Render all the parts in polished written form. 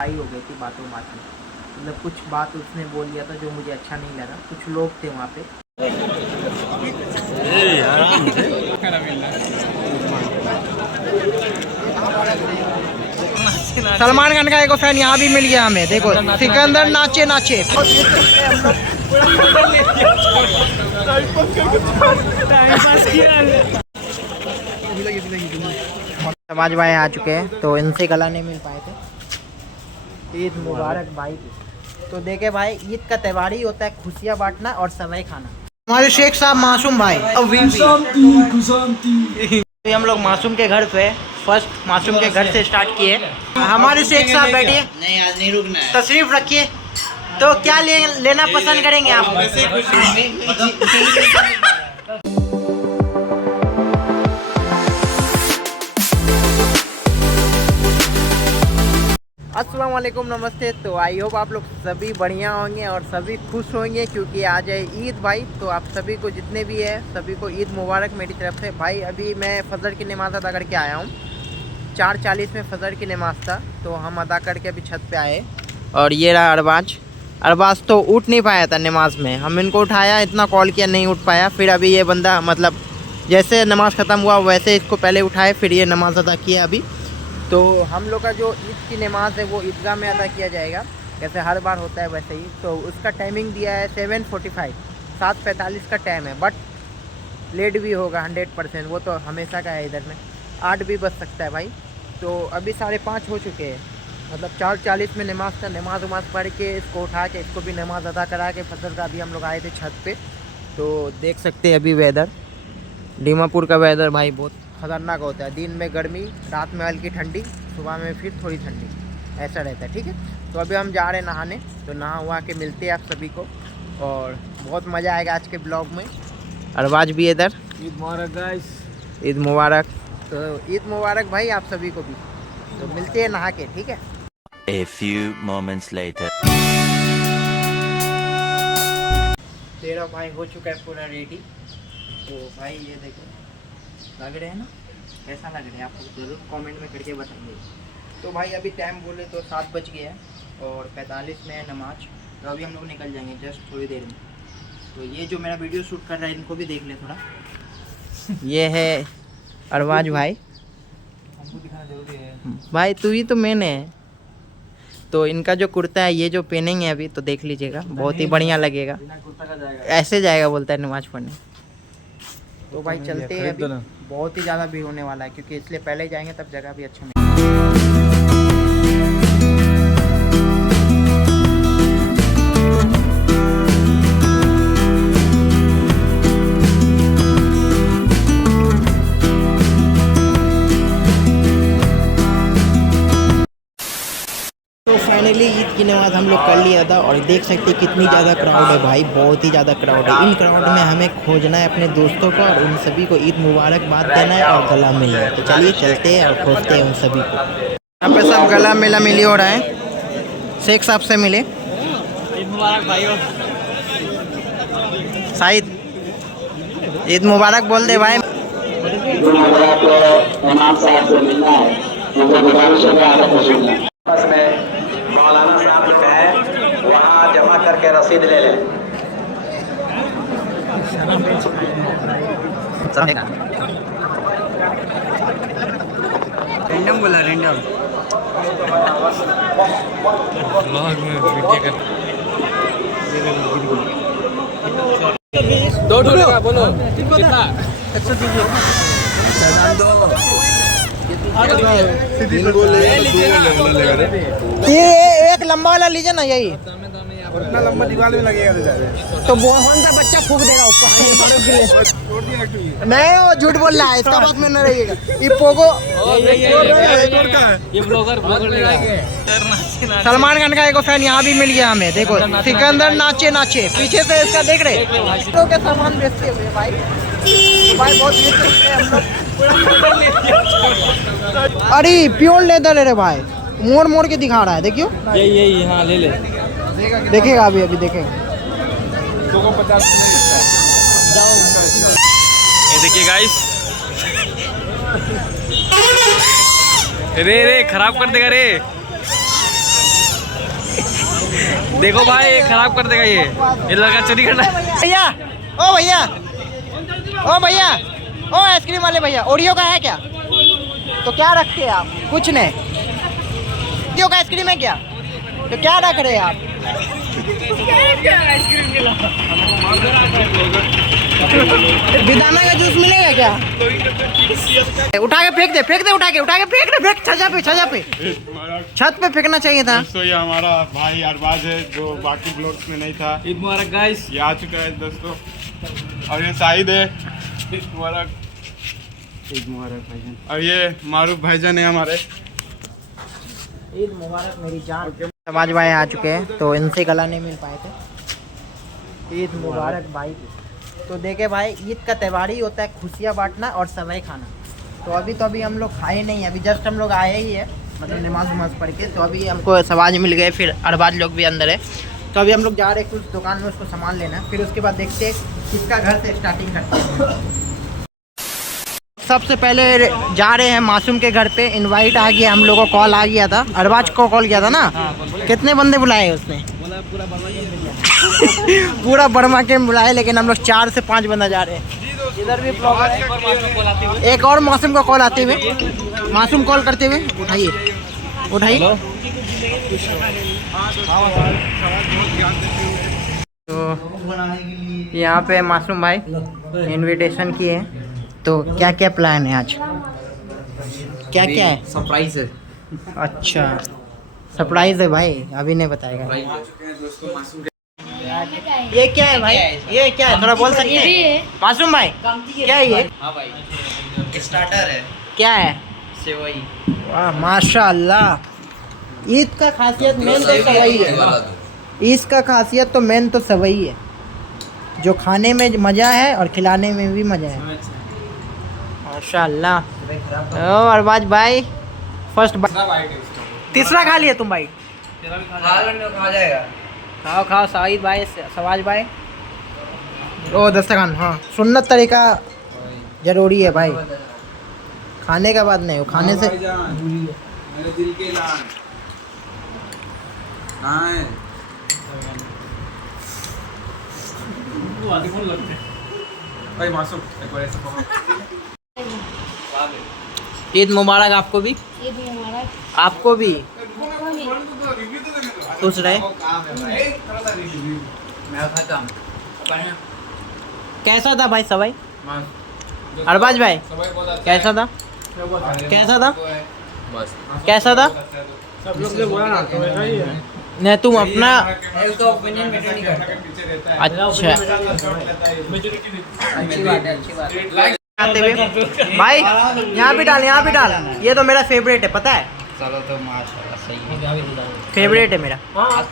आई हो गई थी बातों बात में, मतलब कुछ बात उसने बोल दिया था जो मुझे अच्छा नहीं लगा। कुछ लोग थे वहाँ पे। सलमान खान का एक फैन यहाँ भी मिल गया हमें, देखो सिकंदर नाचे नाचे। समाज भाई आ चुके हैं तो इनसे गला नहीं मिल पाए थे। ईद मुबारक भाई। तो देखे भाई, ईद का त्यौहार ही होता है खुशियाँ बांटना और समय खाना। हमारे शेख साहब मासूम भाई तो हम लोग मासूम के घर पे फर्स्ट मासूम के घर से स्टार्ट किए। हमारे शेख साहब बैठिए, नहीं आज नहीं रुकना है। तशरीफ रखिए। तो क्या लेना पसंद करेंगे आप? अस्सलाम वालेकुम, नमस्ते। तो आई होप आप लोग सभी बढ़िया होंगे और सभी खुश होंगे क्योंकि आज है ईद भाई। तो आप सभी को जितने भी है सभी को ईद मुबारक मेरी तरफ से भाई। अभी मैं फजर की नमाज़ अदा करके आया हूँ। 4:40 में फजर की नमाज़ था तो हम अदा करके अभी छत पे आए। और ये रहा अरबाज तो उठ नहीं पाया था नमाज में। हम इनको उठाया, इतना कॉल किया, नहीं उठ पाया। फिर अभी ये बंदा मतलब जैसे नमाज़ ख़त्म हुआ वैसे इसको पहले उठाए, फिर ये नमाज़ अदा किया अभी। तो हम लोग का जो ईद की नमाज़ है वो ईदगाह में अदा किया जाएगा, जैसे हर बार होता है वैसे ही। तो उसका टाइमिंग दिया है 7:45, 7:45 का टाइम है। बट लेट भी होगा 100%, वो तो हमेशा का है इधर में। 8 भी बज सकता है भाई। तो अभी 5:30 हो चुके हैं, मतलब 4:40 में नमाज़ था। नमाज वमाज पढ़ के इसको उठा के इसको भी नमाज़ अदा करा के फजर का अभी हम लोग आए थे छत पे। तो देख सकते हैं अभी वेदर, दीमापुर का वेदर भाई बहुत ख़तरनाक होता है। दिन में गर्मी, रात में हल्की ठंडी, सुबह में फिर थोड़ी ठंडी, ऐसा रहता है। ठीक है, तो अभी हम जा रहे हैं नहाने। तो नहा हुआ के मिलते हैं आप सभी को और बहुत मज़ा आएगा आज के ब्लॉग में। अरबाज भी इधर। ईद मुबारक गाइस। ईद मुबारक। तो ईद मुबारक भाई आप सभी को भी। तो मिलते हैं नहा के, ठीक है। A few moments later. तेरा भाई हो चुका है पूरा रेडी। तो भाई ये देखो, लग रहे हैं ना, कैसा लग रहा है आपको ज़रूर कमेंट में करके बताएंगे। तो भाई अभी टाइम बोले तो 7 बज गया है और 45 में है नमाज। तो अभी हम लोग निकल जाएंगे जस्ट थोड़ी देर में। तो ये जो मेरा वीडियो शूट कर रहा है इनको भी देख ले थोड़ा। ये है अरबाज भाई। हमको दिखाना जरूरी है भाई तू ही तो मेन है। तो इनका जो कुर्ता है ये जो पहनेंगे अभी तो देख लीजिएगा, बहुत ही बढ़िया लगेगा। बिना कुर्ता का जाएगा। ऐसे जाएगा बोलता है नमाज पढ़ने। तो भाई चलते हैं, खरीद दो अभी ना। बहुत ही ज़्यादा भीड़ होने वाला है क्योंकि इसलिए पहले जाएंगे तब जगह भी अच्छा मिलेगा। तो फाइनली ईद की नमाज़ हम लोग कर लिया था और देख सकते हैं कितनी ज़्यादा क्राउड है भाई, बहुत ही ज़्यादा क्राउड है। इन क्राउड में हमें खोजना है अपने दोस्तों को और उन सभी को ईद मुबारकबाद देना है और गला मिलना है। तो चलिए चलते हैं और खोजते हैं उन सभी को। यहाँ पे सब गला मिला मिली हो रहा है। शेख साहब से मिले। ईद मुबारक भाइयों। शाहिद ईद मुबारक बोल दे भाई। मौलाना साहब जो है वहाँ जमा करके रसीद ले लें। रैंडम बोला, रैंडम। ब्लॉग में वीडियो कर। दो ठो लगा, बोलो कितना? 150। ये एक लंबा वाला लीजिए ना, यही उतना लंबा दीवार में लगेगा तो कौन सा बच्चा फूक देगा ऊपर? नहीं, वो झूठ बोल रहा है, इसका बात में न रहिएगा। ये पोगो ये ब्लॉगर सलमान खान का एक फैन यहाँ भी मिल गया हमें, देखो सिकंदर नाचे नाचे। पीछे से इसका देख रहे तो के सामान बेचते हुए भाई। भाई बहुत हम लोग। अरे प्योर लेदर है रे भाई, मोड़ मोड़ के दिखा रहा है, देखियो। यही हाँ ले ले। देखेगा अभी देखेगा। ये देखिए गाइस, रे खराब कर देगा रे। देखो भाई खराब कर देगा ये लड़का चोरी करना है। भैया ओ भैया ओ भैया ओ आइसक्रीम वाले भैया ओरियो का है क्या? तो क्या रखते हैं आप? कुछ नहीं, ओरियो का आइसक्रीम है क्या? तो क्या रख रहे हैं आप? बेदाना का जूस मिलेगा क्या? उठा के फेंक दे, फेंक दे, उठा के फेंक दे, फेंक छत पे फेंकना चाहिए था। दोस्तों ये हमारा भाई अरबाज है जो बाकी ब्लॉग्स में नहीं था। ईद मुबारक गाइस। ये आ चुका है दोस्तों। और ये शाहिद है। ईद मुबारक। ईद मुबारक भाईजान। और ये मारूफ भाईजान है हमारे। ईद मुबारक मेरी जान। समाज भाई आ चुके हैं तो इनसे गला नहीं मिल पाए थे। ईद मुबारक भाई। तो देखे भाई ईद का त्यौहार ही होता है खुशियाँ बांटना और सेवई खाना। तो अभी हम लोग खाए नहीं, अभी जस्ट हम लोग आए ही है, मतलब नमाज पढ़ के। तो अभी हमको सवाज मिल गए, फिर अरबाज लोग भी अंदर है। तो अभी हम लोग जा रहे हैं कुछ दुकान में उसको सामान लेना, फिर उसके बाद देखते हैं किसका घर से स्टार्टिंग करते हैं। सबसे पहले जा रहे हैं मासूम के घर पे। इनवाइट आ गया, हम लोगों को कॉल आ गया था, अरबाज को कॉल किया था ना। कितने बंदे बुलाए उसने? पूरा बर्मा के बुलाए, लेकिन हम लोग 4 से 5 बंदा जा रहे हैं। इधर भी एक और मासूम का कॉल आते हुए, मासूम कॉल करते हुए उठाइए। तो यहाँ पे मासूम भाई इनविटेशन किए हैं। तो क्या क्या प्लान है आज? क्या क्या है? सरप्राइज है। अच्छा सरप्राइज है भाई, अभी नहीं बताएगा। ये क्या है भाई? ये क्या है, थोड़ा बोल सकते हैं मासूम भाई? क्या है ये? हाँ भाई स्टार्टर है। क्या है? सेवई। वाह माशाल्लाह। ईद का खासियत मेन तो सेवई है। ईद का खासियत तो मेन तो सेवई है, जो खाने में मज़ा है और खिलाने में भी मज़ा है। माशाल्लाह। ओ अरबाज भाई फर्स्ट तीसरा खा लिया तुम भाई? खा जाएगा। खाओ खाओ शाहिद भाई, सवाज भाई। ओ दस्तरखान, हाँ सुन्नत तरीका जरूरी है भाई, खाने का बात नहीं, वो खाने से मेरे दिल के लान भाई मासूम एक बार ऐसा ईद मुबारक आपको भी। ईद मुबारक आपको भी खुश रहे। कैसा था भाई सवाई? अरबाज भाई कैसा था? कैसा था? कैसा था? सब लोग ने बोला ना तो वैसा ही है। नहीं तुम अपना तो ओपिनियन मैटर नहीं करता। अच्छा अच्छी बात है। आते हुए भाई यहाँ भी डाल, ये तो मेरा फेवरेट है, पता है? चलो तो माशाल्लाह सही है। फेवरेट है मेरा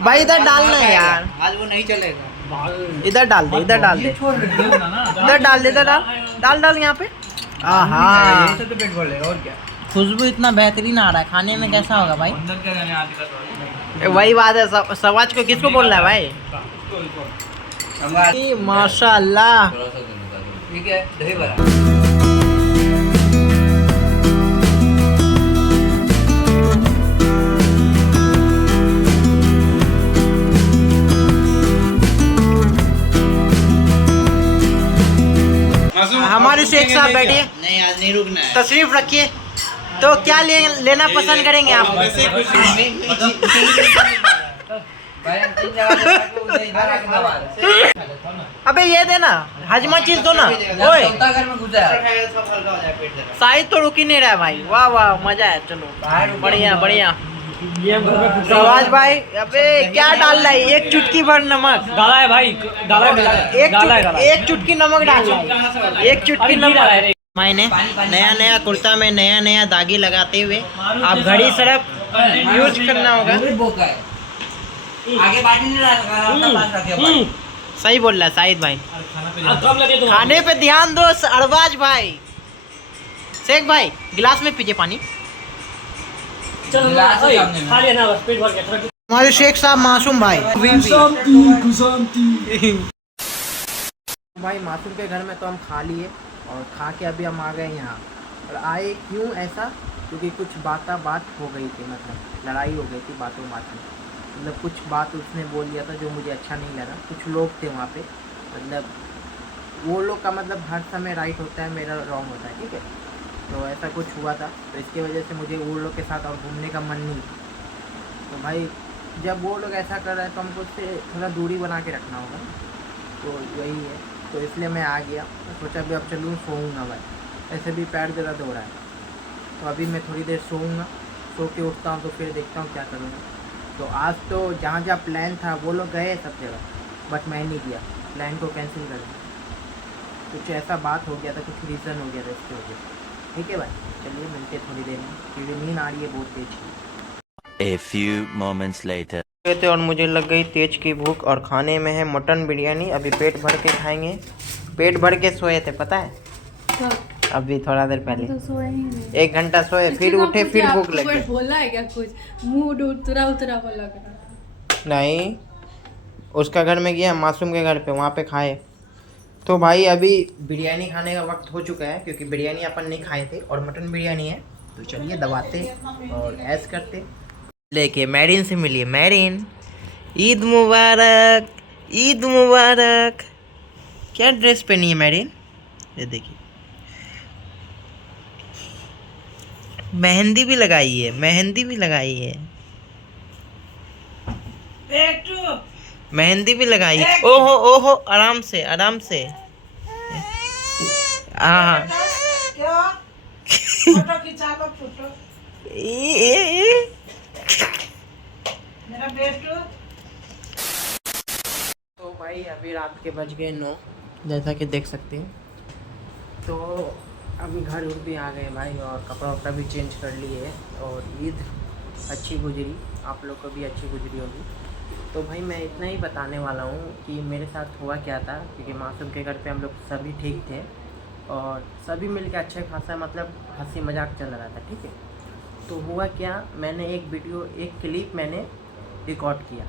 भाई। इधर डालना है यार, आज वो नहीं चलेगा। इधर डाल दे, इधर डाल दे, इधर डाल दे, इधर डाल यहाँ पे। हाँ तो पेट भर लेगा और क्या। खुशबू इतना बेहतरीन आ रहा है, खाने में कैसा होगा भाई? अंदर क्या जाने आदि का वही बात है, सवाज को किसको बोल रहा है भाई? माशाल्लाह। ठीक है दही बड़ा। हमारे शेख साहब बैठिए, नहीं आज नहीं रुकना है। तशरीफ रखिए। तो क्या लेना पसंद करेंगे आप? अबे ये देना, हजमा चीज दो ना। ओए घर में घुसा शाहिद तो रुक ही नहीं रहा है भाई। वाह वाह मजा है। चलो बढ़िया। सवाज भाई अबे क्या डाल रहा है? एक चुटकी भर नमक डाला है भाई, डाला है। एक चुटकी नमक डाल रहा है, एक चुटकी नमक। मैंने नया कुर्ता में नया दागी लगाते हुए आप घड़ी सरफ यूज करना होगा। आगे बाटी नहीं रखा। सही बोल रहा है शाहिद भाई। कम लगे तो खाने पे ध्यान दो अरबाज भाई। शेख भाई गिलास में पीजिए पानी। चल खा लिया ना, बस पेट भर गया। हमारे शेख साहब मासूम भाई। भाई मासूम के घर में तो हम खा लिए और खा के अभी हम आ गए यहाँ। और आए क्यों ऐसा? क्योंकि कुछ बात हो गई थी, मतलब लड़ाई हो गई थी बातों में। मतलब कुछ बात उसने बोल दिया था जो मुझे अच्छा नहीं लगा। कुछ लोग थे वहाँ पे, मतलब वो लोग का मतलब हर समय राइट होता है, मेरा रॉन्ग होता है, ठीक है। तो ऐसा कुछ हुआ था, तो इसकी वजह से मुझे वो लोग के साथ और घूमने का मन नहीं था। तो भाई जब वो लोग ऐसा कर रहे हैं तो हमको उससे थोड़ा दूरी बना के रखना होगा, तो वही है। तो इसलिए मैं आ गया, तो सोचा अभी अब चलूँ सोऊंगा भाई, ऐसे भी पैर दर्द हो रहा है। तो अभी मैं थोड़ी देर सोऊंगा, सो के उठता हूँ तो फिर देखता हूँ क्या करूँगा। तो आज तो जहाँ जहाँ प्लान था वो लोग गए सब जगह, बट मैं नहीं गया, प्लान को कैंसिल कर दिया। कुछ ऐसा बात हो गया था, कुछ रीज़न हो गया था इसकी वजह से। ठीक है भाई, चलिए मिलते थोड़ी देर में, क्योंकि नींद आ रही है बहुत तेज। A few moments later. थे और मुझे लग गई तेज की भूख, और खाने में है मटन बिरयानी। अभी पेट भर के खाएंगे, पेट भर के सोए थे पता है, अभी थोड़ा देर पहले तो सोए ही नहीं। 1 घंटा सोए, फिर उठे, फिर भूख आपको कोई लगी। बोला है क्या कुछ? मूड उतरा उतरा हुआ लग रहा। नहीं, उसका घर में गया, मासूम के घर पे, वहाँ पे खाए। तो भाई अभी बिरयानी खाने का वक्त हो चुका है, क्योंकि बिरयानी अपन नहीं खाए थे और मटन बिरयानी है। तो चलिए दबाते और ऐश करते। लेके मैरिन से मिलिए। मैरिन, ईद मुबारक, ईद मुबारक। क्या ड्रेस पहनी है मैरिन? ये देखिए, मेहंदी भी लगाई है, मेहंदी भी लगाई है, मेहंदी भी लगाई है। ओहो ओहो, आराम से आराम से। हाँ तो भाई अभी रात के बज गए 9, जैसा कि देख सकते हैं। तो अभी घर उर भी आ गए भाई, और कपड़ा वपड़ा भी चेंज कर लिए, और ईद अच्छी गुजरी, आप लोग को भी अच्छी गुजरी होगी। तो भाई मैं इतना ही बताने वाला हूँ कि मेरे साथ हुआ क्या था, क्योंकि मासूम के घर पे हम लोग सभी ठीक थे और सभी मिलके अच्छे खासा मतलब हंसी मजाक चल रहा था, ठीक है। तो हुआ क्या, मैंने एक वीडियो, एक क्लिप मैंने रिकॉर्ड किया,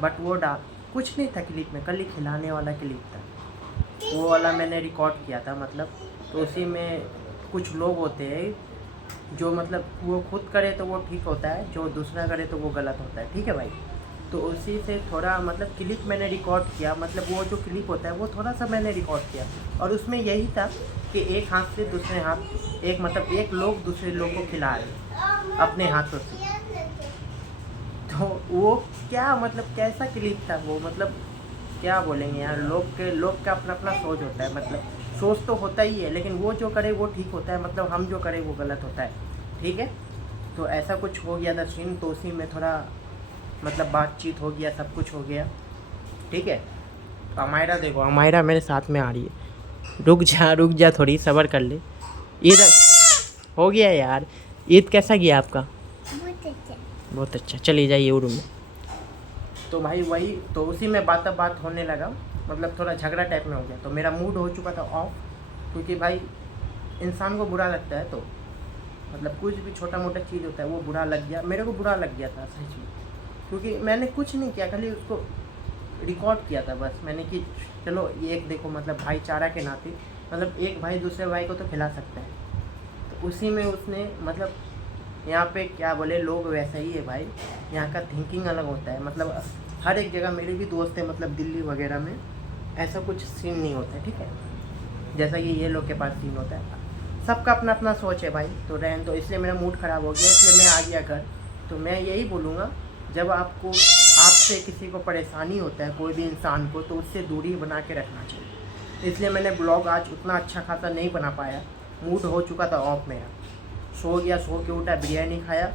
बट वो कुछ नहीं था क्लिप में, कल ही खिलाने वाला क्लिप था, वो वाला मैंने रिकॉर्ड किया था मतलब। तो उसी में कुछ लोग होते हैं जो मतलब वो खुद करे तो वो ठीक होता है, जो दूसरा करे तो वो गलत होता है, ठीक है भाई। तो उसी से थोड़ा मतलब क्लिप मैंने रिकॉर्ड किया, मतलब वो जो क्लिप होता है वो थोड़ा सा मैंने रिकॉर्ड किया, और उसमें यही था कि एक हाथ से दूसरे हाथ, एक मतलब एक लोग दूसरे लोग को खिला रहे अपने हाथों से। तो वो क्या मतलब कैसा क्लिप था वो, मतलब क्या बोलेंगे यार, लोग का अपना अपना सोच होता है, मतलब सोच तो होता ही है, लेकिन वो जो करे वो ठीक होता है, मतलब हम जो करें वो गलत होता है, ठीक है। तो ऐसा कुछ हो गया था सीन, तो उसी में थोड़ा मतलब बातचीत हो गया, सब कुछ हो गया, ठीक है। तो अमायरा देखो, अमायरा मेरे साथ में आ रही है, रुक जा थोड़ी सब्र कर ले। ईद हो गया यार, ईद कैसा गया आपका? बहुत अच्छा, चलिए जाइए रूम में। तो भाई वही, तो उसी में बात होने लगा, मतलब थोड़ा झगड़ा टाइप में हो गया। तो मेरा मूड हो चुका था ऑफ, क्योंकि भाई इंसान को बुरा लगता है, तो मतलब कुछ भी छोटा मोटा चीज़ होता है वो बुरा लग गया, मेरे को बुरा लग गया था सच में, क्योंकि मैंने कुछ नहीं किया, खाली उसको रिकॉर्ड किया था बस मैंने, कि चलो ये एक देखो, मतलब भाईचारा के नाते, मतलब एक भाई दूसरे भाई को तो खिला सकता है। तो उसी में उसने मतलब, यहाँ पे क्या बोले, लोग वैसा ही है भाई, यहाँ का थिंकिंग अलग होता है, मतलब हर एक जगह, मेरे भी दोस्त हैं मतलब दिल्ली वगैरह में ऐसा कुछ सीन नहीं होता है, ठीक है, जैसा कि ये लोग के पास सीन होता है। सबका अपना अपना सोच है भाई, तो रहन दो। इसलिए मेरा मूड ख़राब हो गया, इसलिए मैं आ गया घर। तो मैं यही बोलूँगा, जब आपसे किसी को परेशानी होता है, कोई भी इंसान को, तो उससे दूरी बना के रखना चाहिए। इसलिए मैंने ब्लॉग आज उतना अच्छा खासा नहीं बना पाया, मूड हो चुका था ऑफ मेरा। सो गया, सो के उठा, बिरयानी खाया,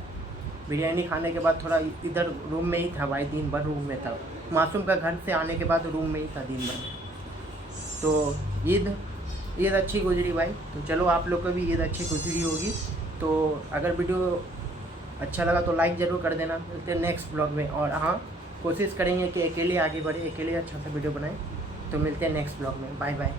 बिरयानी खाने के बाद थोड़ा इधर रूम में ही था भाई, दिन भर रूम में था। मासूम का घर से आने के बाद रूम में ही था दिन भर। तो ईद अच्छी गुजरी भाई। तो चलो आप लोग को भी ईद अच्छी गुजरी होगी। तो अगर वीडियो अच्छा लगा तो लाइक ज़रूर कर देना। मिलते हैं नेक्स्ट ब्लॉग में, और हाँ कोशिश करेंगे कि अकेले आगे बढ़े, अकेले अच्छा सा वीडियो बनाएं। तो मिलते हैं नेक्स्ट ब्लॉग में, बाय बाय।